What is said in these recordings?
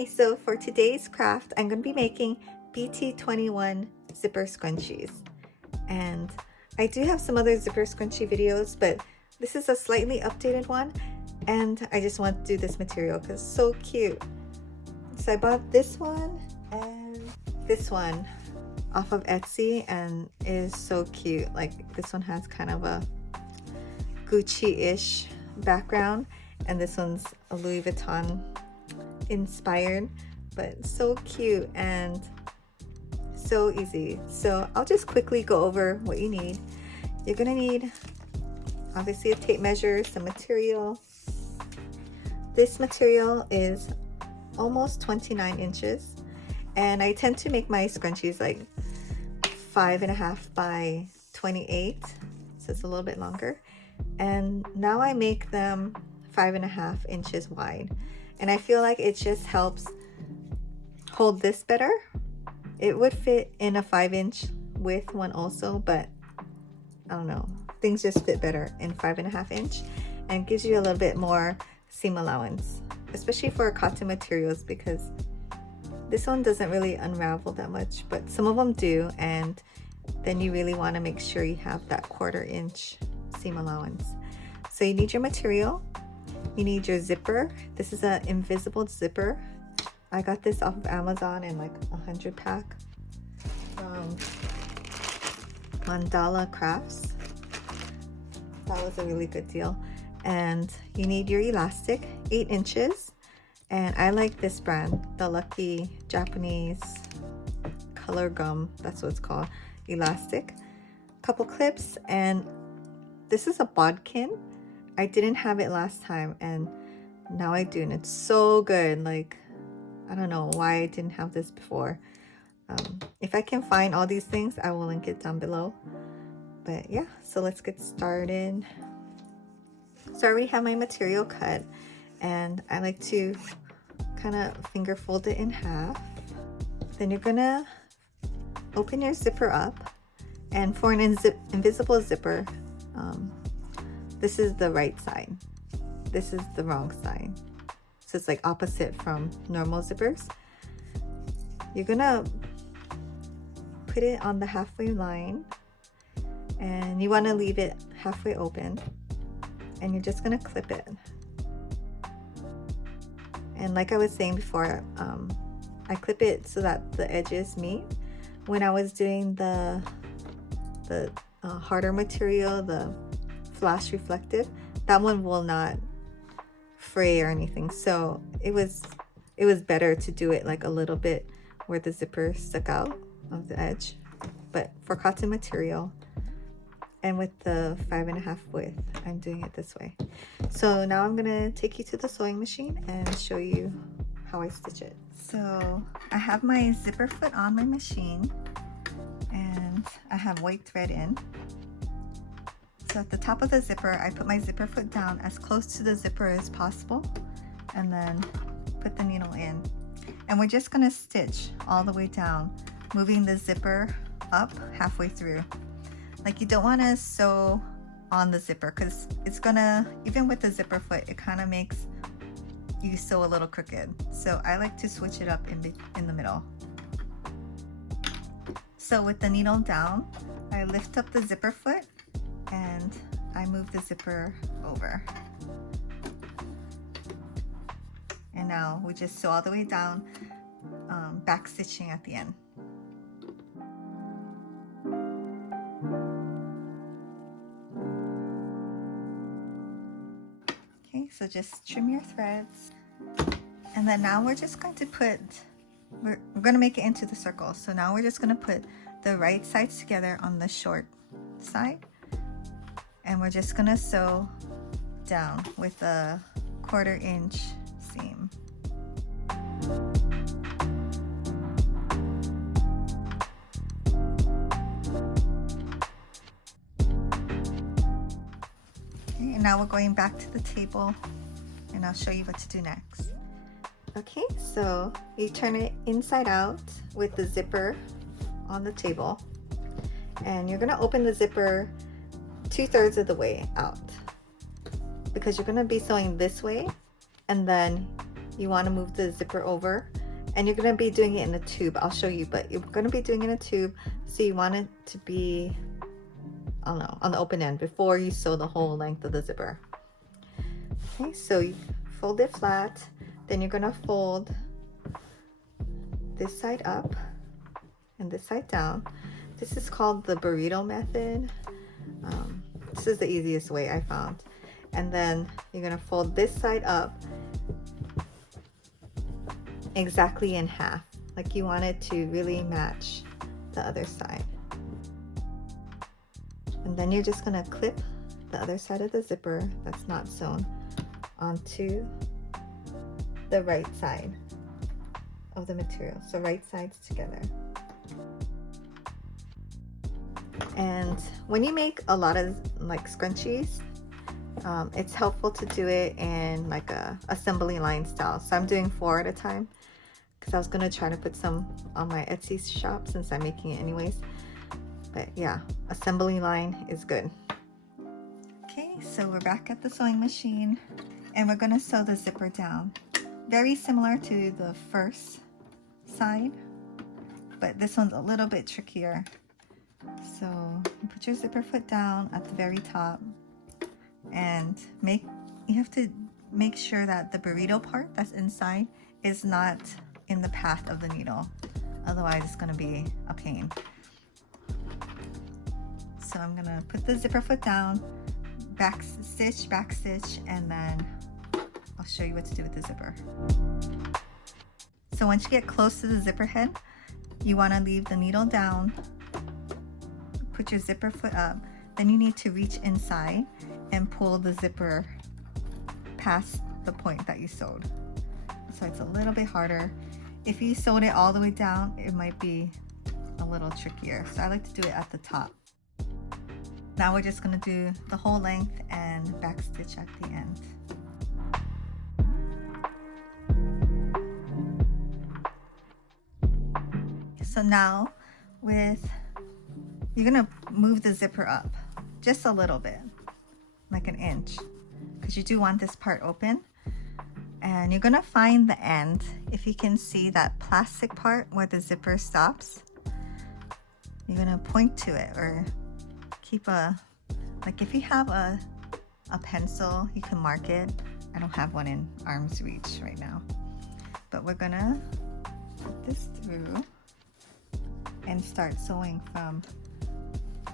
Hi, so for today's craft, I'm going to be making BT21 zipper scrunchies. And I do have some other zipper scrunchie videos, but this is a slightly updated one. And I just want to do this material because it's so cute. So I bought this one and this one off of Etsy, and it is so cute. Like, this one has kind of a Gucci-ish background, and this one's a Louis Vuitton inspired, but so cute and so easy. So I'll just quickly go over what you need. You're gonna need obviously a tape measure, some material. This material is almost 29 inches, and I tend to make my scrunchies like 5.5 by 28, so it's a little bit longer. And now I make them 5.5 inches wide, and I feel like it just helps hold this better. It would fit in a 5-inch width one also, but I don't know, things just fit better in 5.5 inch and gives you a little bit more seam allowance, especially for cotton materials, because this one doesn't really unravel that much, but some of them do, and then you really want to make sure you have that 1/4 inch seam allowance. So you need your material, you need your zipper. This is an invisible zipper. I got this off of Amazon in like 100 pack from Mandala Crafts. That was a really good deal. And you need your elastic, 8 inches. And I like this brand, the Lucky Japanese color gum, that's what it's called, elastic. Couple clips, and this is a bodkin. I didn't have it last time, and now I do, and it's so good. Like, I don't know why I didn't have this before. If I can find all these things, I will link it down below. But yeah, so let's get started. So I already have my material cut, and I like to kind of finger fold it in half. Then you're gonna open your zipper up, and for an invisible zipper, this is the right side, this is the wrong side, so it's like opposite from normal zippers. You're gonna put it on the halfway line, and you want to leave it halfway open, and you're just gonna clip it. And like I was saying before, I clip it so that the edges meet. When I was doing the harder material, the flash reflective, that one will not fray or anything, so it was better to do it like a little bit where the zipper stuck out of the edge. But for cotton material and with the 5.5 width, I'm doing it this way. So now I'm gonna take you to the sewing machine and show you how I stitch it. So I have my zipper foot on my machine, and I have white thread in. So at the top of the zipper, I put my zipper foot down as close to the zipper as possible, and then put the needle in. And we're just gonna stitch all the way down, moving the zipper up halfway through. Like, you don't wanna sew on the zipper, because it's gonna, even with the zipper foot, it kind of makes you sew a little crooked. So I like to switch it up in the middle. So with the needle down, I lift up the zipper foot and I move the zipper over. And now we just sew all the way down, back stitching at the end. Okay, so just trim your threads. And then now we're just going to put, we're going to make it into the circle. So now we're just going to put the right sides together on the short side. And we're just gonna sew down with a 1/4 inch seam. Okay, and now we're going back to the table, and I'll show you what to do next. Okay, so you turn it inside out with the zipper on the table, and you're gonna open the zipper 2/3 of the way out, because you're going to be sewing this way, and then you want to move the zipper over, and you're going to be doing it in a tube. I'll show you, but you're going to be doing it in a tube, so you want it to be, I don't know, on the open end before you sew the whole length of the zipper. Okay, so you fold it flat, then you're going to fold this side up and this side down. This is called the burrito method. This is the easiest way I found. And then you're going to fold this side up exactly in half, like you want it to really match the other side. And then you're just going to clip the other side of the zipper that's not sewn onto the right side of the material, so right sides together. And when you make a lot of like scrunchies, it's helpful to do it in like a assembly line style. So I'm doing 4 at a time because I was gonna try to put some on my Etsy shop since I'm making it anyways. But yeah, assembly line is good. Okay, so we're back at the sewing machine and we're gonna sew the zipper down. Very similar to the first side, but this one's a little bit trickier. So you put your zipper foot down at the very top, and you have to make sure that the burrito part that's inside is not in the path of the needle, otherwise it's going to be a pain. So I'm going to put the zipper foot down, back stitch, and then I'll show you what to do with the zipper. So once you get close to the zipper head, you want to leave the needle down, put your zipper foot up, then you need to reach inside and pull the zipper past the point that you sewed. So it's a little bit harder. If you sewed it all the way down, it might be a little trickier. So I like to do it at the top. Now we're just going to do the whole length and back stitch at the end. So now you're gonna move the zipper up just a little bit, like an inch, because you do want this part open. And you're gonna find the end. If you can see that plastic part where the zipper stops, you're gonna point to it, or keep like if you have a pencil, you can mark it. I don't have one in arm's reach right now, but we're gonna put this through and start sewing from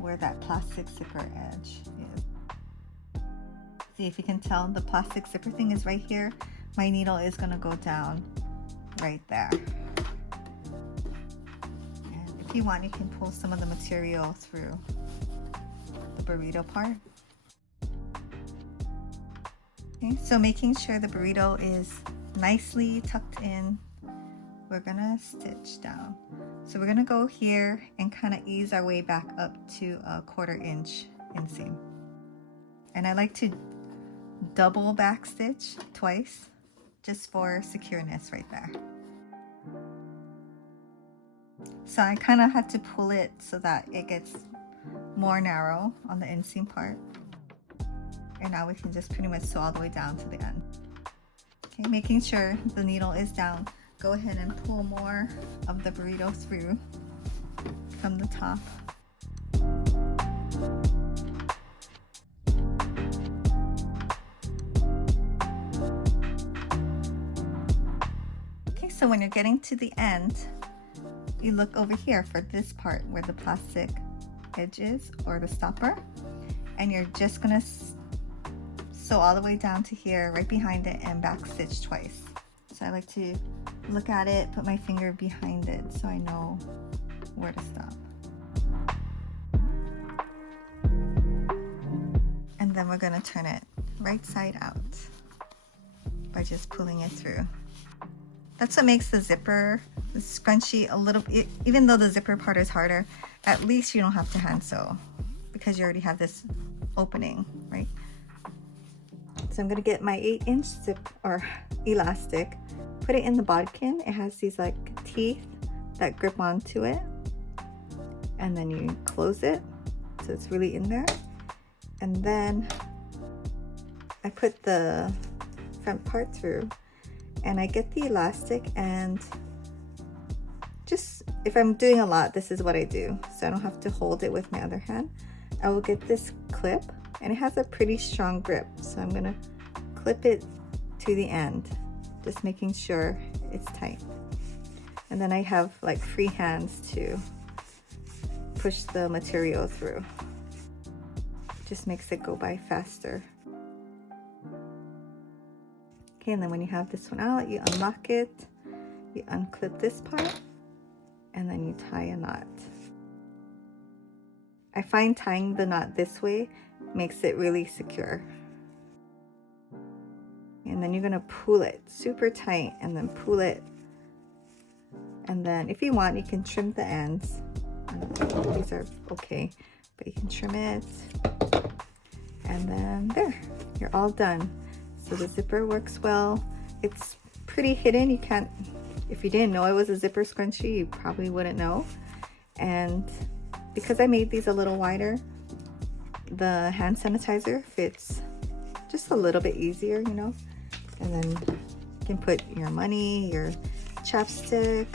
where that plastic zipper edge is. See if you can tell, the plastic zipper thing is right here. My needle is going to go down right there. And if you want, you can pull some of the material through the burrito part. Okay, so making sure the burrito is nicely tucked in, we're gonna stitch down. So we're gonna go here and kind of ease our way back up to a 1/4 inch inseam. And I like to double back stitch twice, just for secureness right there. So I kind of had to pull it so that it gets more narrow on the inseam part. And now we can just pretty much sew all the way down to the end. Okay, making sure the needle is down. Go ahead and pull more of the burrito through from the top. Okay, so when you're getting to the end, you look over here for this part where the plastic edge is, or the stopper, and you're just gonna sew all the way down to here, right behind it, and back stitch twice. So I like to look at it, put my finger behind it so I know where to stop. And then we're going to turn it right side out by just pulling it through. That's what makes the zipper, the scrunchie, a little, even though the zipper part is harder, at least you don't have to hand sew because you already have this opening, right? So I'm going to get my 8-inch zip or elastic, put it in the bodkin. It has these like teeth that grip onto it, and then you close it so it's really in there. And then I put the front part through, And I get the elastic, and just if I'm doing a lot, this is what I do, so I don't have to hold it with my other hand. I will get this clip, and it has a pretty strong grip, so I'm gonna clip it to the end, just making sure it's tight. And then I have like free hands to push the material through. Just makes it go by faster. Okay, and then when you have this one out, you unlock it, you unclip this part, and then you tie a knot. I find tying the knot this way makes it really secure. And then you're gonna pull it super tight, and then pull it. And then if you want, you can trim the ends. These are okay, but you can trim it. And then there, you're all done. So the zipper works well. It's pretty hidden. You can't, if you didn't know it was a zipper scrunchie, you probably wouldn't know. And because I made these a little wider, the hand sanitizer fits just a little bit easier, you know. And then you can put your money, your chapstick,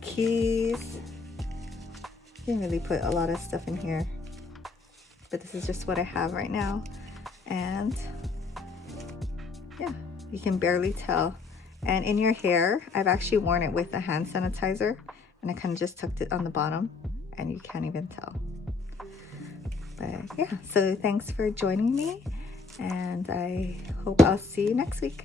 keys. You can really put a lot of stuff in here. But this is just what I have right now. And yeah, you can barely tell. And in your hair, I've actually worn it with a hand sanitizer, and I kind of just tucked it on the bottom, and you can't even tell. But yeah, so thanks for joining me, and I hope I'll see you next week.